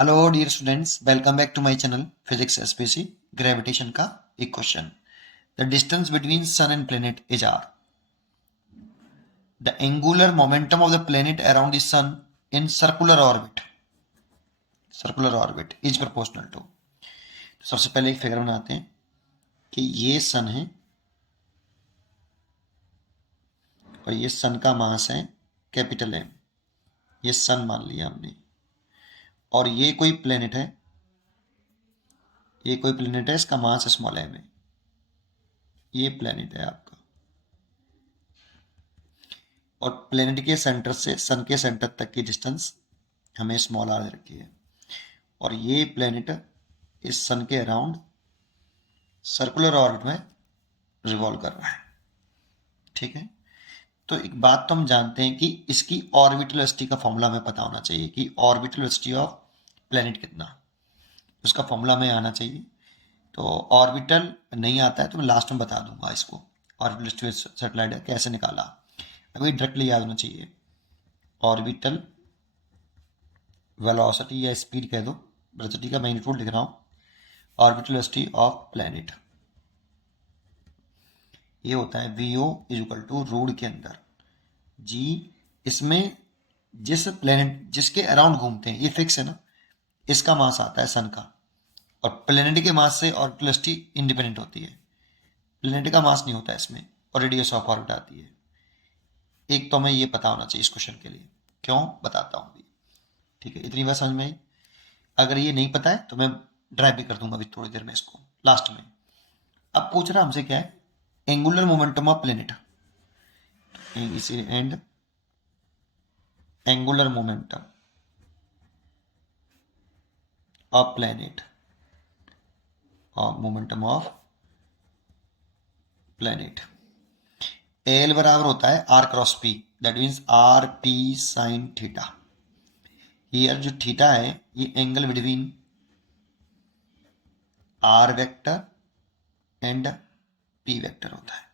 Hello dear students, welcome back to my channel physics SPC. Gravitation का एक question. The distance between sun and planet is R. The angular momentum of the planet around the sun in circular orbit is proportional to. सबसे पहले एक figure बनाते हैं कि ये सन है और ये सन का मास है कैपिटल एम। ये सन मान लिया हमने और ये कोई प्लेनेट है, इसका मास स्मॉल एम है। ये प्लेनेट है आपका और प्लेनेट के सेंटर से सन के सेंटर तक की डिस्टेंस हमें स्मॉल आर रखी है और ये प्लेनेट इस सन के अराउंड सर्कुलर ऑर्बिट में रिवॉल्व कर रहा है। ठीक है, तो एक बात तो हम जानते हैं कि इसकी ऑर्बिटल वेलोसिटी का फॉर्मूला हमें पता होना चाहिए कि ऑर्बिटल वेलोसिटी ऑफ प्लेनेट कितना, उसका फॉर्मूला हमें आना चाहिए। तो ऑर्बिटल नहीं आता है तो मैं लास्ट में बता दूंगा इसको। ऑर्बिटल वेलोसिटी सैटेलाइट कैसे निकाला, अभी डायरेक्टली याद होना चाहिए। ऑर्बिटल वेलोसिटी या स्पीड कह दो, वेलोसिटी का मैग्नीट्यूड लिख रहा हूँ। ऑर्बिटल वेलोसिटी ऑफ प्लेनेट ये होता है V O is equal to root के अंदर जी। इसमें जिस प्लेनेट जिसके अराउंड घूमते हैं ये फिक्स है ना, इसका मास आता है सन का और प्लेनेट के मास से ऑर्बिटल वेलोसिटी इंडिपेंडेंट होती है। प्लेनेट का मास नहीं होता है इसमें और रेडियस ऑफ ऑर्बिट आती है। एक तो हमें ये पता होना चाहिए इस क्वेश्चन के लिए, क्यों बताता हूँ भी। ठीक है, इतनी बात समझ में आई। अगर ये नहीं पता है तो मैं ड्राइव भी कर दूंगा अभी थोड़ी देर में इसको लास्ट में। अब पूछ रहा हमसे क्या है, एंगुलर मोमेंटम ऑफ प्लेनेट। इसी and angular momentum of planet और मोमेंटम ऑफ प्लेनेट एल बराबर होता है R cross P, that means R P sine theta. Here जो थीटा है ये angle between R vector and P vector होता है।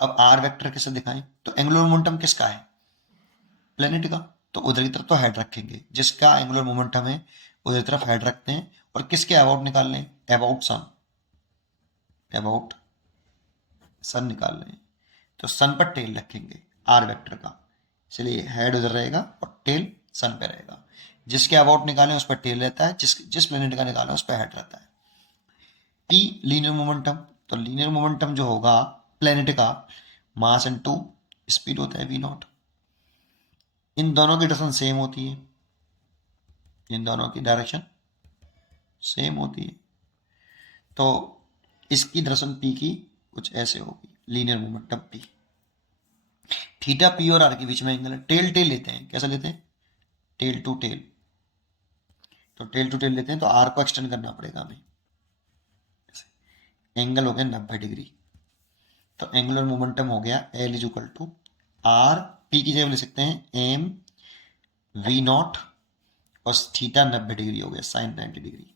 अब आर वेक्टर कैसे दिखाएं, तो एंगुलर मोमेंटम किसका है, प्लेनेट का, तो उधर की तरफ तो हेड रखेंगे, जिसका एंगुलर मोमेंटम है उधर की तरफ हेड रखते हैं और किसके अबाउट निकाल लें, अबाउट सन, अबाउट सन निकाल लें। तो सन पर टेल रखेंगे आर वेक्टर का, इसलिए हेड उधर रहेगा और टेल सन पे रहेगा। जिसके अबाउट निकालें उस पर टेल रहता है, जिस प्लेनेट का निकालें उस पर हेड रहता है। पी लीनियर मोमेंटम, तो लीनियर मोमेंटम जो होगा प्लेनेट का मास इनटू स्पीड होता है वी नॉट। इन दोनों की डायरेक्शन सेम होती है, इन दोनों की डायरेक्शन सेम होती है, तो इसकी डायरेक्शन पी की कुछ ऐसे होगी, linear momentum P. Theta P और आर के बीच में एंगल है, टेल टेल लेते हैं, कैसा लेते हैं, टेल टू टेल। तो टेल टू टेल लेते हैं तो आर को एक्सटेंड करना पड़ेगा हमें, एंगल हो गया 90 डिग्री। तो एंगुलर मोमेंटम हो गया L is equal to R, P की जगह ले सकते हैं एम वी नॉट और थीटा 90 डिग्री हो गया साइन 90 डिग्री।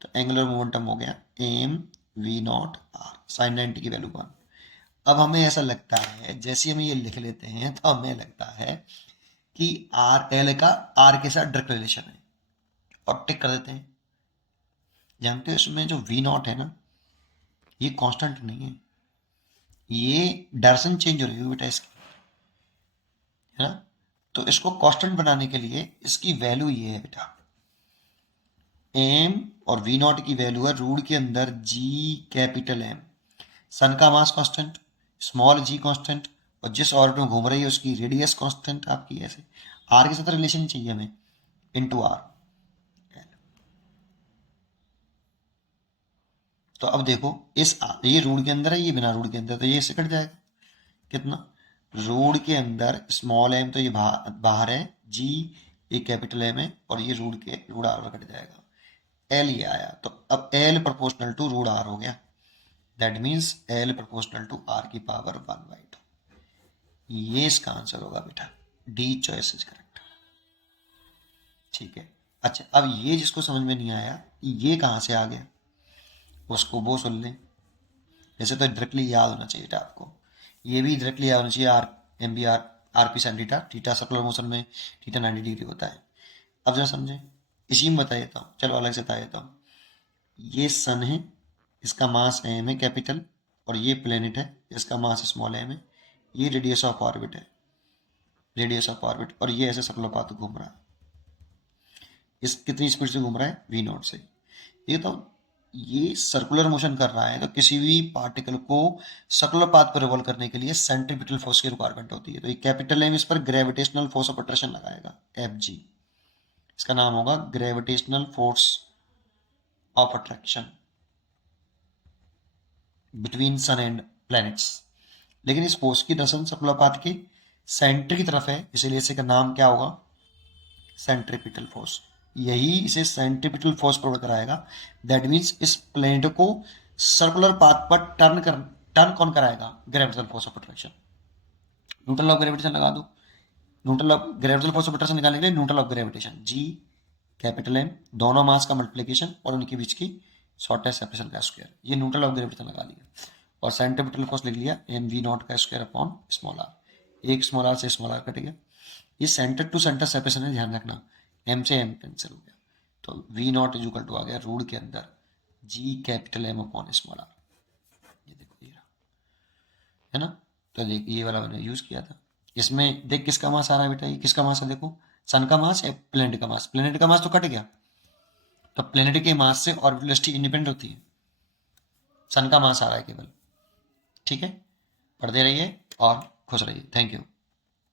तो एंगुलर मोमेंटम हो गया M V naught R, sine 90 की वैल्यू 1। अब हमें ऐसा लगता है जैसे हम ये लिख लेते हैं तो हमें लगता है कि आर एल का आर के साथ डायरेक्ट रिलेशन है और टिक कर देते हैं। जानते हो इसमें जो वी नॉट है ना, ये कांस्टेंट नहीं है, ये डायरेक्शन चेंज हो रही है बेटा इसकी, है ना। तो इसको कांस्टेंट बनाने के लिए इसकी वैल्यू ये है बेटा, एम और वी नॉट की वैल्यू है रूट के अंदर जी कैपिटल एम। सन का मास कांस्टेंट, स्मॉल जी कांस्टेंट और जिस ऑर्बिट में घूम रही है उसकी रेडियस कांस्टेंट आपकी, ऐसे आर के साथ रिलेशन चाहिए हमें इनटू आर। तो अब देखो ये रूट के अंदर है, ये बिना रूट के अंदर, तो ये इससे कट जाएगा कितना, रूट के अंदर स्मॉल एम तो ये बाहर है, जी ये कैपिटल एम है और ये रूट आर कट जाएगा, एल ये आया। तो अब L proportional to root R हो गया, that means L proportional to R की पावर 1/2। ये इसका आंसर होगा बेटा, डी चॉइस इज करेक्ट। ठीक है, अच्छा अब ये जिसको समझ में नहीं आया ये कहाँ से आ गया, उसको वो सुन लें। वैसे तो डायरेक्टली याद होना चाहिए था आपको, ये भी डायरेक्टली याद होना चाहिए, R M B R R P sine theta, theta circular motion में थीटा 90 डिग्री होता है। अब जरा समझें, इसी में बता देता हूँ, चलो अलग से बता देता हूँ। ये सन है, इसका मास एम है कैपिटल, और ये प्लेनेट है, इसका मास स्मॉल एम है। ये रेडियस ऑफ ऑर्बिट है, रेडियस ऑफ ऑर्बिट, और ये ऐसे सर्कुलर पाथ घूम रहा है। इस कितनी स्पीड से घूम रहा है? वी नॉट से। ये तो ये सर्कुलर मोशन कर रहा है, तो किसी भी पार्टिकल को सर्कुलर पाथ पर रिवॉल्व करने के लिए सेंट्रीपिटल फोर्स की रिक्वायरमेंट होती है। तो ये कैपिटल एम इस पर ग्रेविटेशनल फोर्स ऑफ अट्रैक्शन लगाएगा, एफ जी। इसका नाम होगा gravitational force of attraction between sun and planets. लेकिन इस फोर्स की दर्शन सर्कुलर पाथ के सेंटर की तरफ है, इसीलिए इसका नाम क्या होगा? Centripetal force. यही इसे सेंट्रीपिटल फोर्स प्रोवाइड कराएगा। दैट मीन्स इस प्लेनेट को सर्कुलर पाथ पर टर्न कौन कराएगा? Gravitational force of attraction. Newton law of gravitation लगा दो। Newton law gravitational force of attraction निकालने के लिए Newton law of gravitation, G capital M, दोनों मास का मल्टीप्लीकेशन और उनके बीच की शॉर्टेस्ट सेपरेशन का स्क्वायर, ये न्यूटन लॉ ऑफ ग्रेविटेशन लगा दिया। और सेंट्रीपिटल फोर्स लिख लिया एम वी नॉट का स्क्वायर अपॉन स्मॉल आर। एक स्मॉल आर से स्मॉल आर कट गया। ये सेंटर टू सेंटर सेपरेशन है, ध्यान रखना। एम से एम कैंसिल हो गया, तो v not is equal to आ गया रूट के अंदर G capital M upon small R. ये देखो ये रहा, है ना। तो देख ये वाला मैंने यूज किया था। इसमें देख किसका मास आ रहा है बेटा, ये किसका मास है? देखो सन का मास है, प्लेनेट का मास। प्लेनेट का मास तो कट गया, तो प्लेनेट के मास से ऑर्बिटल वेलोसिटी इंडिपेंडेंट होती है। सन का मास आ रहा है केवल। ठीक है, पढ़ते रहिए और खुश रहिए। Thank you.